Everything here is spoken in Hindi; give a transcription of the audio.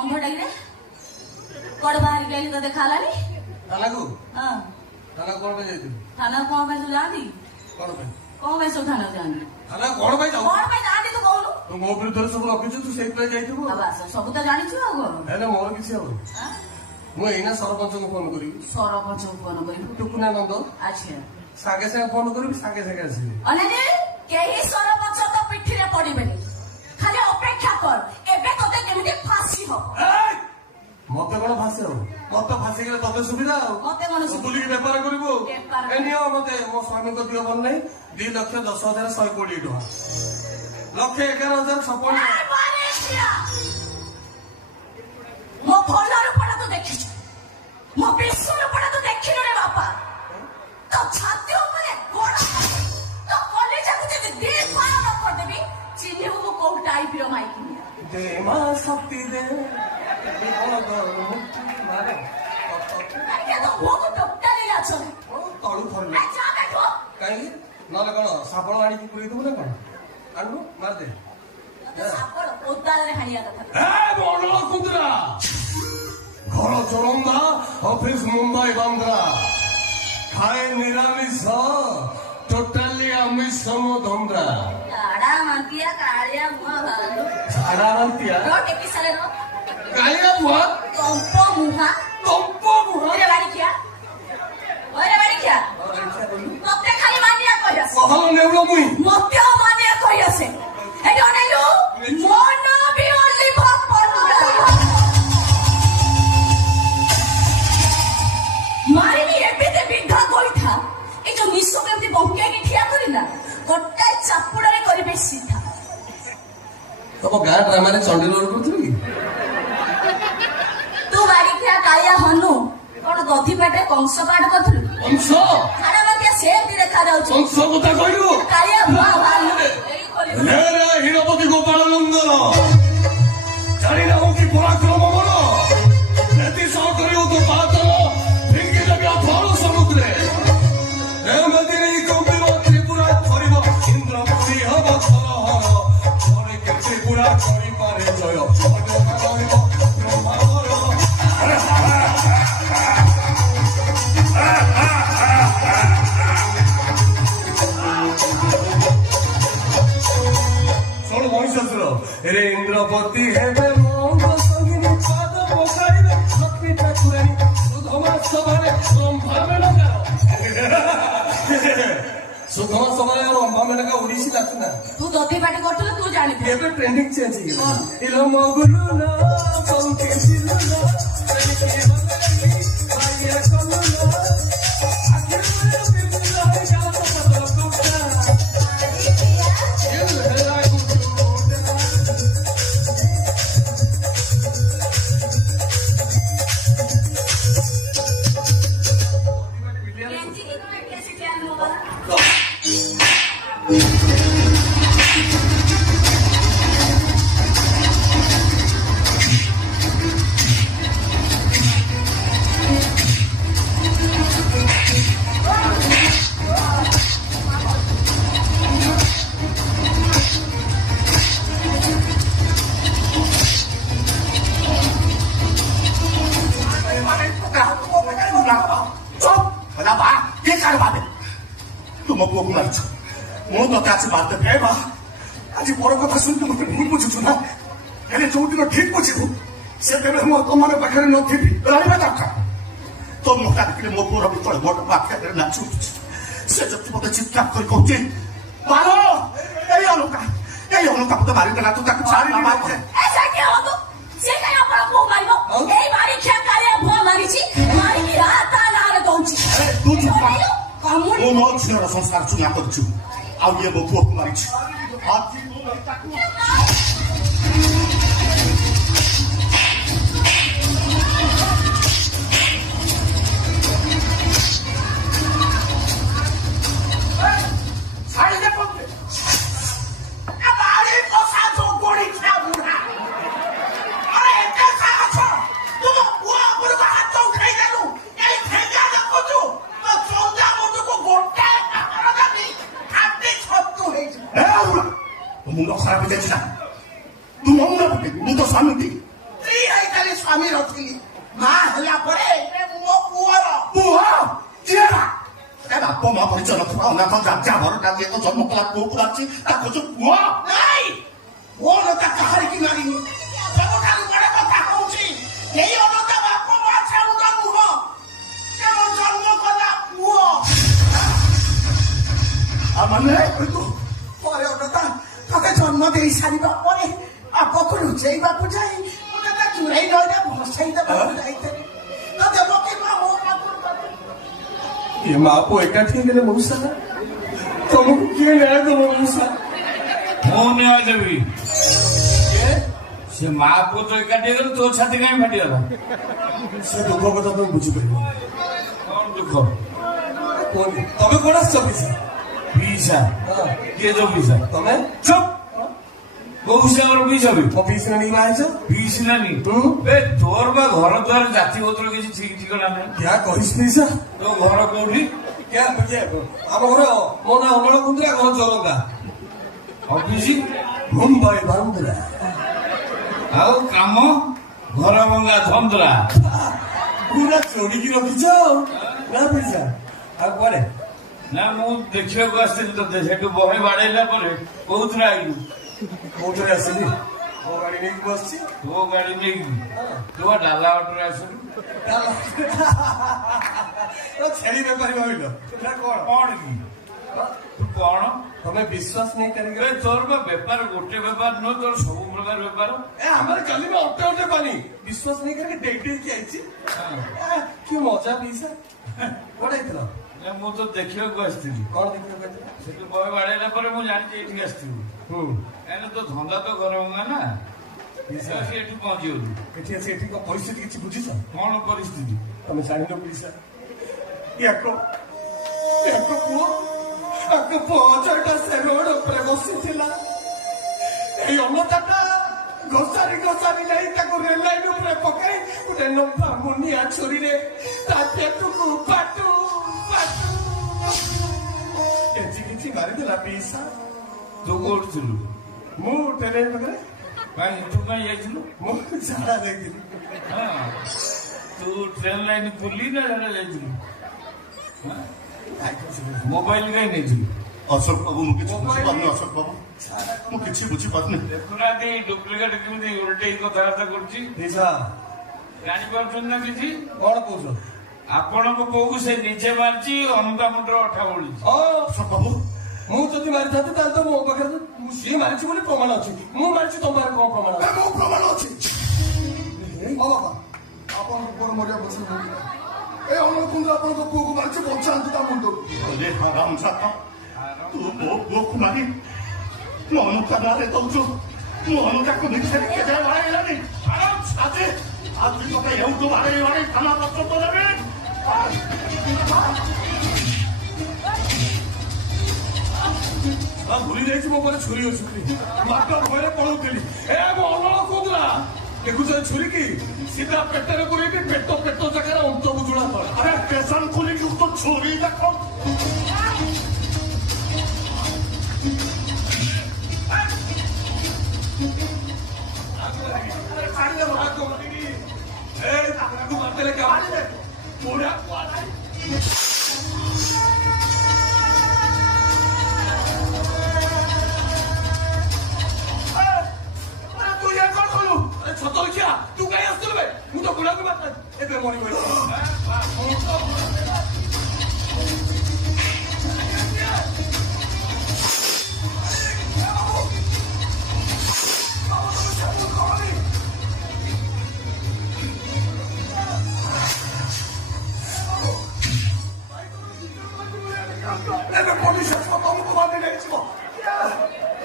अंध डाइरे कड़ बाहर गई तो देखा लानी थाना को हां थाना कौन पे जाती थाना कौन पे जानी कौन पे सब थाना जानी थाना कौन पे जाऊ कौन पे जानी तो कहू तो मो विरुद्ध सब रखिछु तू सेई पे जाइथिबो अब सब तो जानी छु आगो हेले मोर किसी हो मु एना सरपंच को फोन करी सरपंच को फोन करी टुकुना नंद अच्छा सागे सागे फोन करी सागे सागे आसी अने केही सरपंच तो पिठी रे पड़िबेनी खाली अपेक्षा कर एबे तोते केमिति फांसी हो मते कोन फांसी हो मते फांसी गेले तते सुविधा हो मते मन बुली के व्यापार करिवो ए नियो मते मो स्वामी को दियो बन नै 2,10,120 टका 1,11,056 मो भलर पड़ा तो देखिछ मो बेसर पड़ा तो देखिनो रे बापा तो छाती ऊपर गोड़ तो कॉलेज को जे दिल पार न कर देबी चिन्हे वो को टाइप रो माइक दे मा शक्ति दे कोन दो मुक्ति मारे आके तो वो को डॉक्टर ले आछो तळु फरले आ जा बैठो काई नले कोन सापळ आणी की पुरी दबु ना कोन आनु मार दे सापड़ कोदाल रे हानिया कथा ए बड़ कुंदरा घर चरंदा ऑफिस मुंबई बांद्रा खाए निरामिष टोटाली आमिष धंदा आड़ा मांतिया कालिया मुआ भालू आड़ा मांतिया रो टेपी साले रो कालिया मुआ कंपो मुहा ओरे बाड़ी क्या मते खाली मानिया कहियास कहलो नेउलो मुई मते मानिया कहियास ए जनेलु मन भी ओनली भपन मारिनी एबेते बिधा कोइथा ए जो निसो केमति बंके की ठिया करिना गोटाय चापुड़ारे करिबे सीधा तब गाँ ड्रामा रे चंडी रोड करथि तू बाड़ी क्या काया हनु कोन गथि पेटे कंस पाठ करथलु कंस खाना मतिया सेमति देखा जाउछ कंस कथा कहलु काया भा भालु एई करि रे रे हिरपति गोपाल नंदन जानि ना की पराक्रम मन नेति सह करियो तो पातल फिंगी लगा फल समुद्रे ए मदिरे कम्पिव त्रिपुरा करिव इंद्रपति हब सरहर मने के त्रिपुरा करि पारे जय अजोका करिव ब्रह्मावर सोल महिषासुर रे इंद्रपति हेबे मंग संगिनी पाद पकाइबे लक्ष्मी ठाकुरानी सुधमा सभारे रंभा मेनका सुधमा सभारे रंभा मेनका ओडिसी लाचना तू दधी पाटी करथलु तू जानि एबे ट्रेंडिंग चेंज हो गया इलो मगुलु ना पंके सिलु ना तनी के बंगली भाइया कलु ना आखिर में बिरला है जात पतला कोटा ये हेला ମୁଁ ତତେ ଆଜି ବାର୍ତ୍ତା ଖାଇବା ଆଜି ବଡ କଥା ଶୁଣିକି ମତେ ଭୁଲ ବୁଝୁଛୁ ନା ହେଲେ ଯୋଉଦିନ ଠିକ ବୁଝିବୁ ସେତେବେଳେ ମୁଁ ତମର ପାଖରେ ନଥିବି ରହିବା ଦରକାର ତୋ ମୁଖା ଦେଖିଲେ ମୋ ପୁଅର ଭିତରେ ବଡ ପାଖରେ ନାଚୁ ଉଠୁଛି ସେ ଯଦି ମତେ ଚିତ୍କାର କରି କହୁଛି ମାର ଏଇ ଅନୁକା ମତେ ମାରିଦେଲା ତୁ ତାକୁ ଛାଡ଼ି ମାରିଦେ ସେ କାଇଁ ଆପଣ ପୁଅ ମାରିବ ଏଇ ବାରି ଖିଆ କାଳିଆ ଭୁଆ ମାରିଛି ମାରିକି ତା ନାଁରେ ଦଉଛି ମୁଁ ମୋ ଝିଅର ସଂସ୍କାର ଚୁନା କରିଛୁ ଆଉ ଇଏ ମୋ ପୁଅକୁ ମାରିଛି मुंड खराब हो जाए तू मौन मुझ तो स्वामी ସ୍ୱାମୀର ଥିଲି ମା ହେଲା ପରେ ଏବେ ମୋ ପୁଅର ପୁଅ କିଏ ନା ବାପ ମା ପରିଚୟ ନଥିବା ଅନାଥ ଯାଜା ଘରଟା ଯେହେତୁ ଜନ୍ମ କଲା ପୁଅକୁ ଲାଗଛି ତାକୁ ଯୋଉ ପୁଅ ନାଇଁ ମୋ ଅନତା କାହାରିକି ମାରିନି ସବୁଠାରୁ ବଡ କଥା ହଉଛି ଏଇ ଅନତା ବାପ ମା ଛାଉଣ୍ଡ ନୁହଁ ସେ ମୋ ଜନ୍ମ କଲା ପୁଅ ମାନେ ପରେ ଅନତା ତତେ ଜନ୍ମ ଦେଇ ସାରିବା ପରେ ଆପକୁ ଲୁଚେଇବାକୁ ଯାଇ ମୁଁ ତତେ ଚୁରେଇ ନଈରେ ଭସେଇ ଦେବାକୁ ଯାଇଥିଲି ତ ଦେବକୀ ମା ମୋ ପାଖରୁ ଏ ମା ପୁଅ ଏକାଠି ହେଇଗଲେ ମଉସା ତମକୁ କିଏ ନ୍ୟାୟ ଦବ ମଉସା ମୁଁ ନ୍ୟାୟ ଦେବି ସେ ମା ପୁଅ ତ ଏକାଠି ହେଇଗଲେ ତୋ ଛାତି କାହିଁ ଫାଟିଗଲା ସେ ଦୁଃଖ କଥା ତମେ ବୁଝିପାରିବ କଣ ଦୁଃଖ କୁହନି ତମେ କଣ ଆସିଛ ପିସା ପିଇସା କିଏ ଯୋଉ ପିଇସା ତମେ ଚୁପ କୋଉ ହିସାବର ପିଇସା ବି ମୋ ପିସି ନେଇକି ବାହା ହେଇଛ ପିଇସି ନାନି ବେ ତୋର ବା ଘର ଦ୍ୱାର ଜାତି ଗୋତ୍ର କିଛି ଠିକ ଠିକଣା ନାହିଁ କ୍ୟା କହିସ୍ ପିସା ତୋ ଘର କୋଉଠି କ୍ୟା ଆମ ଘର ମୋ ନାଁ ଅମଳ କୁନ୍ଦରା ଘର ଚରଙ୍ଗା ଅଫିସ ମୁମ୍ବାଇ ବାନ୍ଦରା ଆଉ କାମ ଘର ଭଙ୍ଗା ଧନ୍ଦରା ପୁରା ଚୋରିକି ରଖିଛ ନା ପିସା ଆଉ କୁଆଡେ ନା ମୁଁ ଦେଖିବାକୁ ଆସିଥିଲି ତତେ ସେଠୁ ବହେ ବାଡେଇଲା ପରେ କୋଉଥିରେ ଆଇଲୁ କୋଉଥିରେ ଆସିଲି ମୋ ଗାଡି ନେଇକି ବସିଛି ତୋ ଗାଡି ନେଇକି ତୁ ବା ଡାଲା ଅଟୋରେ ଆସିଲୁ ଛେଳି ବେପାରୀ ଭାବିଲ ନା କଣ କଣ କି ତୁ କଣ ତମେ ବିଶ୍ୱାସ ନେଇ କାରିଗର ଏ ତୋର ବା ବେପାର ଗୋଟେ ବେପାର ନୁହଁ ତୋର ସବୁ ପ୍ରକାର ବେପାର ଏ ଆମର ଚାଲିବ ଅଟେ ଅଟେ ପାନି ବିଶ୍ୱାସ ନେଇ କରିକି ଡେଇ ଡେଇକି ଆଇଛି କି ମଜା ପିସା କୁଆଡେ ହେଇଥିଲ ନା ମୁଁ ତ ଦେଖିବାକୁ ଆସିଥିଲି କଣ ଦେଖିବାକୁ ଆଇଥିଲ ସେଠୁ ବହେ ବାଡେଇଲା ପରେ ମୁଁ ଜାଣିଛି ଏଠିକି ଆସିଥିବୁ କାହିଁକି ତୋ ଧନ୍ଦା ତ ଘର ଭଙ୍ଗା ନା ଆସି ଏଠି ପହଞ୍ଚିଗଲୁ ଏଠି ଆସି ଏଠି କଣ ପରିସ୍ଥିତି କିଛି ବୁଝିଛ କଣ ପରିସ୍ଥିତି ତମେ ଜାଣିନ ପିସା ୟାକ ପୁଅ ଆଗ ପହଞ୍ଚଟା ସେ ରୋଡ ଉପରେ ବସିଥିଲା ଏଇ ଅନତାଟା ଘୋଷାରି ଘୋଷାରି ଯାଇ ତାକୁ ରେଲ ଲାଇନ ଉପରେ ପକାଇ ଗୋଟେ ଲମ୍ବା ମୁନିଆ ଛୁରୀରେ ତା ପେଟକୁ ପାଟୁ ପାଟୁ ଏଜି କିଛି ମାରିଦେଲା ପିସା ତୁ କୋଉଠିଥିଲୁ ମୁଁ ଟ୍ରେନ ପାଖରେ କାଇଁ ତୁ କାଇଁ ଯାଇଥିଲୁ ମୁଁ ଝାଡା ଯାଇଥିଲି ହଁ ତୁ ଟ୍ରେନ ଲାଇନ ବୁଲି ନା ଝାଡା ଯାଇଥିଲୁ ମୋବାଇଲ କାଇଁ ନେଇଥିଲୁ ଅଶୋକ ବାବୁ ମୁଁ କିଛି ବୁଝିପାରୁନି ଅଶୋକ ବାବୁ ମୁଁ କିଛି ବୁଝିପାରୁନି ଦେଖୁନାହାନ୍ତି ଡୁପ୍ଲିକେଟ କେମିତି ଓଲଟେଇ କଥାବାର୍ତ୍ତା କରୁଛି ପିସା ଜାଣିପାରୁଛନ୍ତି ନା କିଛି କଣ କହୁଛ ଆପଣଙ୍କ ବୋଉକୁ ସେ ନିଜେ ମାରିଛି ଅମୁକା ମୁଣ୍ଡର ଅଠା ବୋଳିଛି ଅଶୋକ ବାବୁ ମୁଁ ଯଦି ମାରିଥାନ୍ତି ତାହେଲେ ତ ମୋ ପାଖରେ ସିଏ ମାରିଛି ବୋଲି ପ୍ରମାଣ ଅଛି ମୁଁ ମାରିଛି ତମ ପାଖରେ କଣ ପ୍ରମାଣ ଅଛି ମୋ ପ୍ରମାଣ ଅଛି ବାବା ଆପଣଙ୍କ ପୁଅର ମରିବା ପଛରେ ଏ ଅମଳ କୁନ୍ଦର ଆପଣଙ୍କ ପୁଅକୁ ମାରିଛି ବଞ୍ଚାନ୍ତୁ ତା ମୁଣ୍ଡରୁ ଅରେ ହାରାମ ଜାତ ତୁ ମୋ ପୁଅକୁ ମାରି ମୋ ଅନୁତା ନାଁରେ ଦଉଛୁ ମୋ ଅନୁତାକୁ ମିଛରେ କେବେ ବାଡ଼େଇଲାନି ଆଜି ଆଜି ତତେ ଏଉଠୁ ବାଡ଼େଇ ବାଡ଼େଇ ଥାନା ପର୍ଯ୍ୟନ୍ତ ନେବେ ଭୁଲି ଯାଇଛି ମୋ ପରେ ଛୁରୀ ଅଛି ମାଟ ଭୟରେ ପଳଉଥିଲି ଏ ମୋ ଅଲଣ କହୁଥିଲା ଦେଖୁଛ ଛୁରୀ କି ସିଧା ପେଟରେ ପୁରେଇକି ପେଟ ଜାଗାରେ ଅନ୍ତ ବୁଝୁଣା କର अरे स्टेशन खुली क्यों तो छोरी देखो ମାରିଦେଲେ ପୁରା ଛତ ଦେଖିଆ ତୁ କାହିଁ ଆସିଥିଲୁ ବେ ମୁଁ ତ ବୁଢାକୁ ଏବେ ମରିବ ଏବେ ପୋଲିସ ଆସିବ ତମକୁ ମାରି ନେଇଯିବ